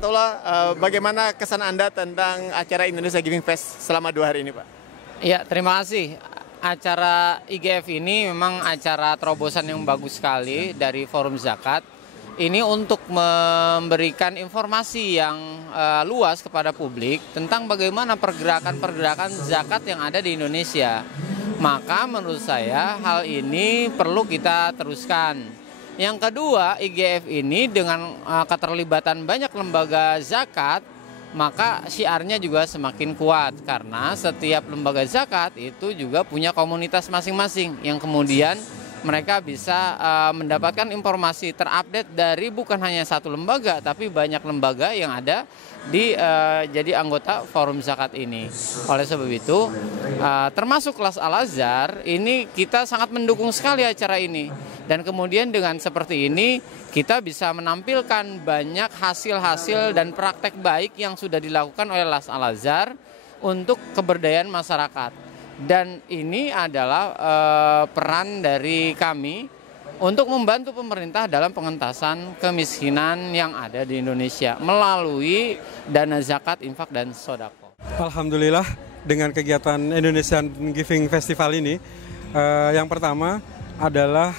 warahmatullahi wabarakatuh. Bagaimana kesan Anda tentang acara Indonesia Giving Fest selama 2 hari ini, Pak? Ya, terima kasih. Acara IGF ini memang acara terobosan yang bagus sekali dari Forum Zakat. Ini untuk memberikan informasi yang luas kepada publik tentang bagaimana pergerakan-pergerakan zakat yang ada di Indonesia. Maka menurut saya hal ini perlu kita teruskan. Yang kedua, IGF ini dengan keterlibatan banyak lembaga zakat, maka syiarnya juga semakin kuat. Karena setiap lembaga zakat itu juga punya komunitas masing-masing yang kemudian mereka bisa mendapatkan informasi terupdate dari bukan hanya satu lembaga, tapi banyak lembaga yang ada di jadi anggota Forum Zakat ini. Oleh sebab itu, termasuk kelas Al-Azhar, ini kita sangat mendukung sekali acara ini. Dan kemudian dengan seperti ini, kita bisa menampilkan banyak hasil-hasil dan praktek baik yang sudah dilakukan oleh kelas Al-Azhar untuk keberdayaan masyarakat. Dan ini adalah peran dari kami untuk membantu pemerintah dalam pengentasan kemiskinan yang ada di Indonesia melalui dana zakat, infak, dan sodako. Alhamdulillah dengan kegiatan Indonesian Giving Festival ini, yang pertama adalah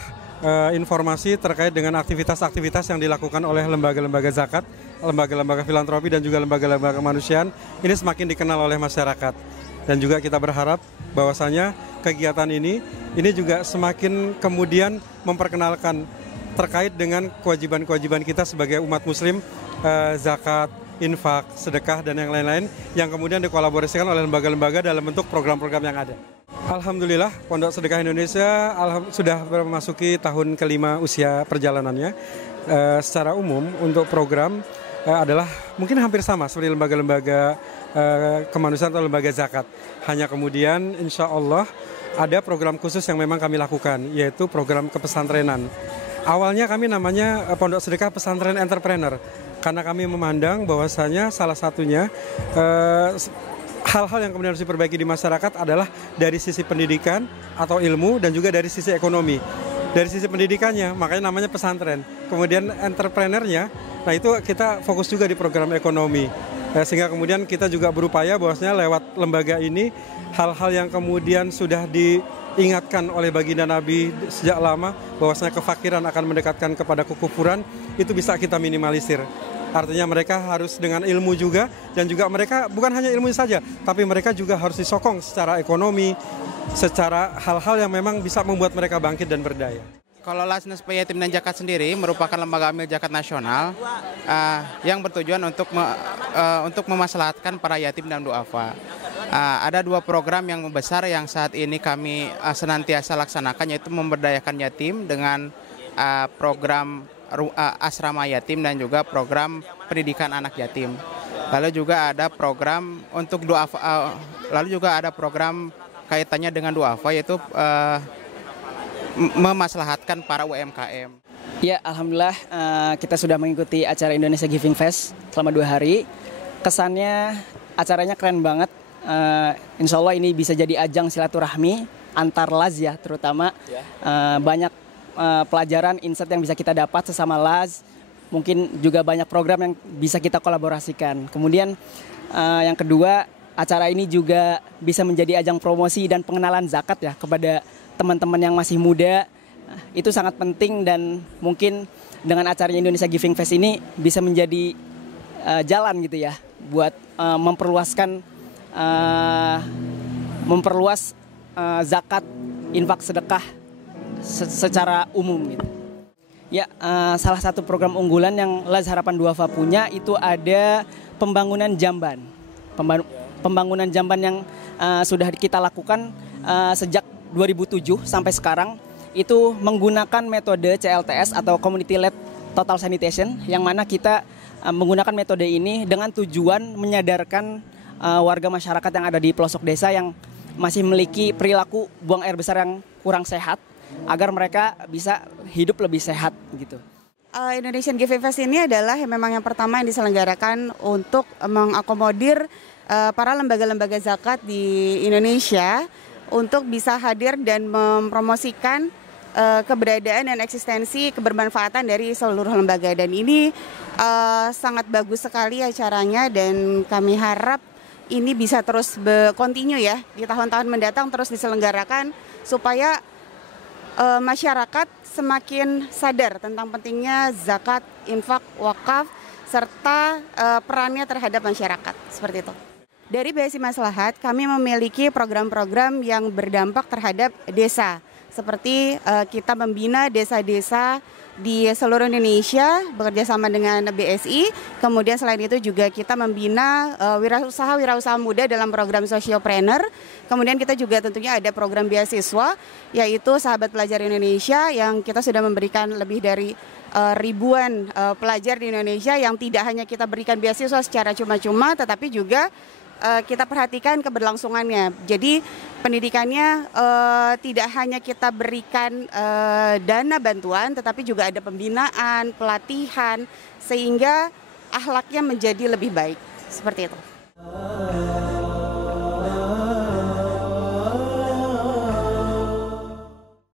informasi terkait dengan aktivitas-aktivitas yang dilakukan oleh lembaga-lembaga zakat, lembaga-lembaga filantropi, dan juga lembaga-lembaga kemanusiaan ini semakin dikenal oleh masyarakat. Dan juga kita berharap bahwasanya kegiatan ini juga semakin kemudian memperkenalkan terkait dengan kewajiban-kewajiban kita sebagai umat muslim, zakat, infak, sedekah, dan yang lain-lain yang kemudian dikolaborasikan oleh lembaga-lembaga dalam bentuk program-program yang ada. Alhamdulillah, Pondok Sedekah Indonesia sudah memasuki tahun kelima usia perjalanannya. Secara umum untuk program adalah mungkin hampir sama seperti lembaga-lembaga kemanusiaan atau lembaga zakat. Hanya kemudian insya Allah ada program khusus yang memang kami lakukan, yaitu program kepesantrenan. Awalnya kami namanya Pondok Sedekah Pesantren Entrepreneur, karena kami memandang bahwasanya salah satunya hal-hal yang kemudian harus diperbaiki di masyarakat adalah dari sisi pendidikan atau ilmu dan juga dari sisi ekonomi. Dari sisi pendidikannya, makanya namanya pesantren. Kemudian entrepreneurnya, nah itu kita fokus juga di program ekonomi. Sehingga kemudian kita juga berupaya bahwasanya lewat lembaga ini, hal-hal yang kemudian sudah diingatkan oleh baginda Nabi sejak lama, bahwasanya kefakiran akan mendekatkan kepada kekufuran, itu bisa kita minimalisir. Artinya mereka harus dengan ilmu juga, dan juga mereka bukan hanya ilmu saja, tapi mereka juga harus disokong secara ekonomi, secara hal-hal yang memang bisa membuat mereka bangkit dan berdaya. Kalau Lasnes Yatim dan Zakat sendiri merupakan lembaga amil zakat nasional yang bertujuan untuk memaslahatkan para yatim dan duafa. Ada 2 program yang besar yang saat ini kami senantiasa laksanakan, yaitu memberdayakan yatim dengan program asrama yatim dan juga program pendidikan anak yatim. Lalu juga ada program untuk duafa, lalu juga ada program kaitannya dengan duafa, yaitu memaslahatkan para UMKM. Ya, alhamdulillah kita sudah mengikuti acara Indonesia Giving Fest selama 2 hari. Kesannya acaranya keren banget. Insya Allah ini bisa jadi ajang silaturahmi antar LAZ ya, terutama banyak pelajaran, insight yang bisa kita dapat sesama LAZ. Mungkin juga banyak program yang bisa kita kolaborasikan. Kemudian yang kedua, acara ini juga bisa menjadi ajang promosi dan pengenalan zakat ya kepada teman-teman yang masih muda. Itu sangat penting, dan mungkin dengan acara Indonesia Giving Fest ini bisa menjadi jalan gitu ya buat memperluas zakat, infak, sedekah secara umum gitu. Ya, salah satu program unggulan yang LAZ Harapan Duafa punya itu ada pembangunan jamban. Pembangunan jamban yang sudah kita lakukan sejak 2007 sampai sekarang, itu menggunakan metode CLTS atau Community Led Total Sanitation, yang mana kita menggunakan metode ini dengan tujuan menyadarkan warga masyarakat yang ada di pelosok desa yang masih memiliki perilaku buang air besar yang kurang sehat, agar mereka bisa hidup lebih sehat gitu. Indonesian Giving Fest ini adalah memang yang pertama yang diselenggarakan untuk mengakomodir para lembaga-lembaga zakat di Indonesia untuk bisa hadir dan mempromosikan keberadaan dan eksistensi kebermanfaatan dari seluruh lembaga, dan ini sangat bagus sekali acaranya, dan kami harap ini bisa terus kontinu ya di tahun-tahun mendatang, terus diselenggarakan supaya masyarakat semakin sadar tentang pentingnya zakat, infak, wakaf, serta perannya terhadap masyarakat, seperti itu. Dari BSI Maslahat, kami memiliki program-program yang berdampak terhadap desa, seperti kita membina desa-desa di seluruh Indonesia bekerja sama dengan BSI. Kemudian selain itu juga kita membina wirausaha muda dalam program Sociopreneur. Kemudian kita juga tentunya ada program beasiswa, yaitu Sahabat Pelajar Indonesia, yang kita sudah memberikan lebih dari ribuan pelajar di Indonesia, yang tidak hanya kita berikan beasiswa secara cuma-cuma, tetapi juga kita perhatikan keberlangsungannya. Jadi pendidikannya tidak hanya kita berikan dana bantuan, tetapi juga ada pembinaan, pelatihan, sehingga akhlaknya menjadi lebih baik. Seperti itu.